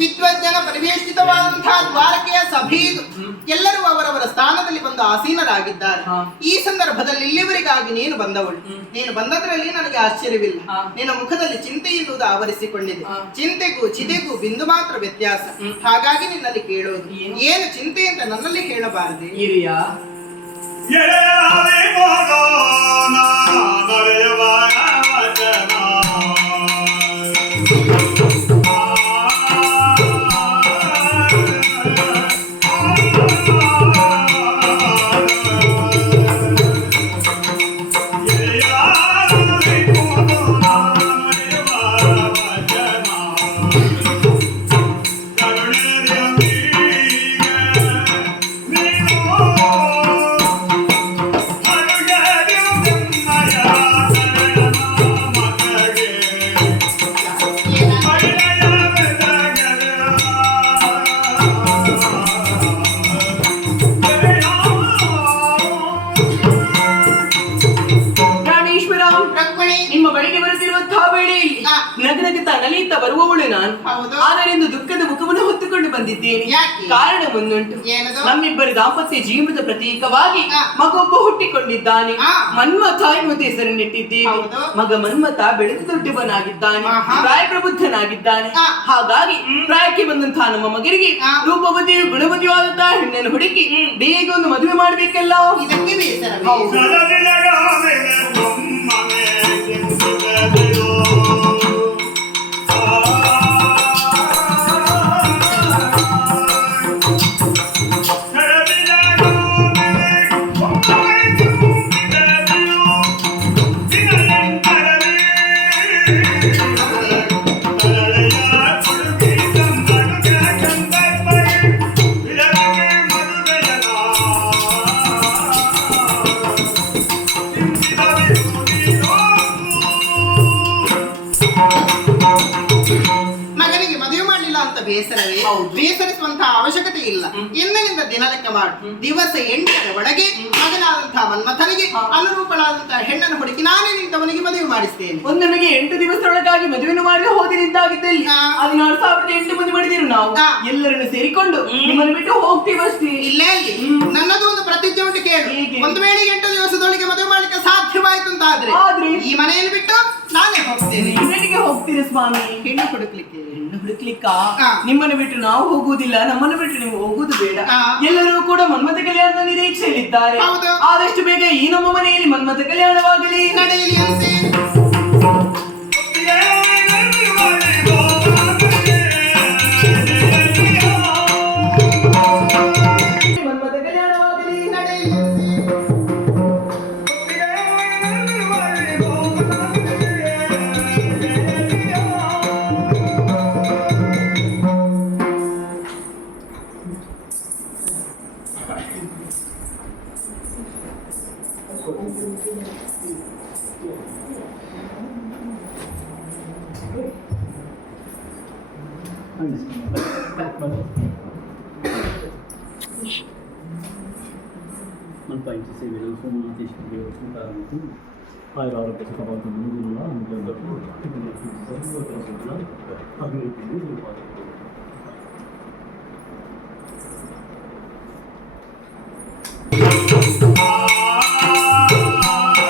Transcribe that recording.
ವಿದ್ವಜ್ಜನ ಪರಿವೇಷ್ಟಿತವಾದಂತಹ ದ್ವಾರಕೆಯ ಸಭೆ ಇದು. ಎಲ್ಲರೂ ಅವರವರ ಸ್ಥಾನದಲ್ಲಿ ಬಂದು ಆಸೀನರಾಗಿದ್ದಾರೆ. ಈ ಸಂದರ್ಭದಲ್ಲಿ ಇಲ್ಲಿವರೆಗಾಗಿ ನೀನು ಬಂದವಳು. ನೀನು ಬಂದದ್ರಲ್ಲಿ ನನಗೆ ಆಶ್ಚರ್ಯವಿಲ್ಲ. ನಿನ್ನ ಮುಖದಲ್ಲಿ ಚಿಂತೆ ಎನ್ನುವುದು ಆವರಿಸಿಕೊಂಡಿದೆ. ಚಿಂತೆಗೂ ಚಿತೆಗೂ ಬಿಂದು ಮಾತ್ರ ವ್ಯತ್ಯಾಸ. ಹಾಗಾಗಿ ನಿನ್ನಲ್ಲಿ ಕೇಳೋದು, ಏನು ಚಿಂತೆ ಅಂತ ನನ್ನಲ್ಲಿ ಹೇಳಬಾರದೆ? ಬರುವವಳು ನಾನು. ಆದರಿಂದ ದುಃಖದ ಮುಖವನ್ನು ಹೊತ್ತುಕೊಂಡು ಬಂದಿದ್ದೇನೆ. ಕಾರಣ ಒಂದುಂಟು. ನಮ್ಮಿಬ್ಬರ ದಾಂಪತ್ಯ ಜೀವನದ ಪ್ರತೀಕವಾಗಿ ಮಗೊಬ್ಬ ಹುಟ್ಟಿಕೊಂಡಿದ್ದಾನೆ. ಮನ್ಮಥ ಎನ್ನುವ ಹೆಸರನ್ನಿಟ್ಟಿದ್ದೇವೆ. ಮಗ ಮನ್ಮಥ ಬೆಳೆದು ದೊಡ್ಡವನಾಗಿದ್ದಾನೆ, ಪ್ರಾಯ ಪ್ರಬುದ್ಧನಾಗಿದ್ದಾನೆ. ಹಾಗಾಗಿ ಪ್ರಾಯಕ್ಕೆ ಬಂದಂತಹ ನಮ್ಮ ಮಗನಿಗೆ ರೂಪವತಿಯು ಗುಣವತಿಯಾದಂತಹ ಹೆಣ್ಣನ್ನು ಹುಡುಕಿ ಬೇಗ ಒಂದು ಮದುವೆ ಮಾಡಬೇಕಲ್ಲ. ಇದಕ್ಕೆ ಬೇಸರ. ಬೇಸರವೇ? ಬೇಸರಿಸುವಂತಹ ಅವಶ್ಯಕತೆ ಇಲ್ಲ. ಇಂದಿನಿಂದ ದಿನ ಲೆಕ್ಕ ಮಾಡು. ದಿವಸ 8ರ ಒಳಗೆ ಮಗನಾದಂತಹ ಮನ್ಮಥನಿಗೆ ಅನುರೂಪಳಾದಂತಹ ಹೆಣ್ಣನ್ನು ಹುಡುಕಿ ನಾನೇ ನಿಂತವನಿಗೆ ಮದುವೆ ಮಾಡಿಸ್ತೇನೆ. ನಮಗೆ 8 ದಿವಸದೊಳಗಾಗಿ ಮದುವೆಯನ್ನು ಮಾಡಿ ಹೋದಿ ನಿಂತಾಗಿದ್ದಲ್ಲಿ 16,008 ಮದುವೆ ಮಾಡಿದಿರು ನಾವು. ಎಲ್ಲರನ್ನು ಸೇರಿಕೊಂಡು ನಿಮ್ಮನ್ನು ಬಿಟ್ಟು ಹೋಗ್ತೀವಷ್ಟೇ. ಇಲ್ಲೇ ಅಲ್ಲಿ ನನ್ನದು ಒಂದು ಪ್ರತಿಜ್ಞೆ ಉಂಟು, ಕೇಳು. ಒಂದು ವೇಳೆ 8 ದಿವಸದೊಳಗೆ ಮದುವೆ ಮಾಡ್ಲಿಕ್ಕೆ ಸಾಧ್ಯವಾಯ್ತು ಅಂತ ಆದ್ರೆ ಈ ಮನೆಯನ್ನು ಬಿಟ್ಟು ನಾನೇ ಹೋಗ್ತೇನೆ. ಎಲ್ಲಿಗೆ ಹೋಗ್ತೀರಿ ಸ್ವಾಮಿ? ಹೆಣ್ಣು ಹುಡುಕ್ಲಿಕ್ಕೆ. ಹುಡುಕ್ಲಿಕ್ಕ ನಿಮ್ಮನ್ನು ಬಿಟ್ಟು ನಾವು ಹೋಗುವುದಿಲ್ಲ, ನಮ್ಮನ್ನು ಬಿಟ್ಟು ನೀವು ಹೋಗುದು ಬೇಡ. ಎಲ್ಲರೂ ಕೂಡ ಮನ್ಮಥ ಕಲ್ಯಾಣದ ನಿರೀಕ್ಷೆಯಲ್ಲಿದ್ದಾರೆ. ಆದಷ್ಟು ಬೇಗ ಈ ನಮ್ಮ ಮನೆಯಲ್ಲಿ ಮನ್ಮಥ ಕಲ್ಯಾಣವಾಗಲಿ, ನಡೆಯಲಿ ಅಂತೆ. ಮನ್ಮಥ ಕಲ್ಯಾಣವಾಗಲಿ, ನಡೆಯಲಿ. మనపై సేవలు సోమనాథేశ్వర దేవస్థానం ఆరోగ్య సుఖభాగ్యం ముందున్న అందరికీ అభివృద్ధి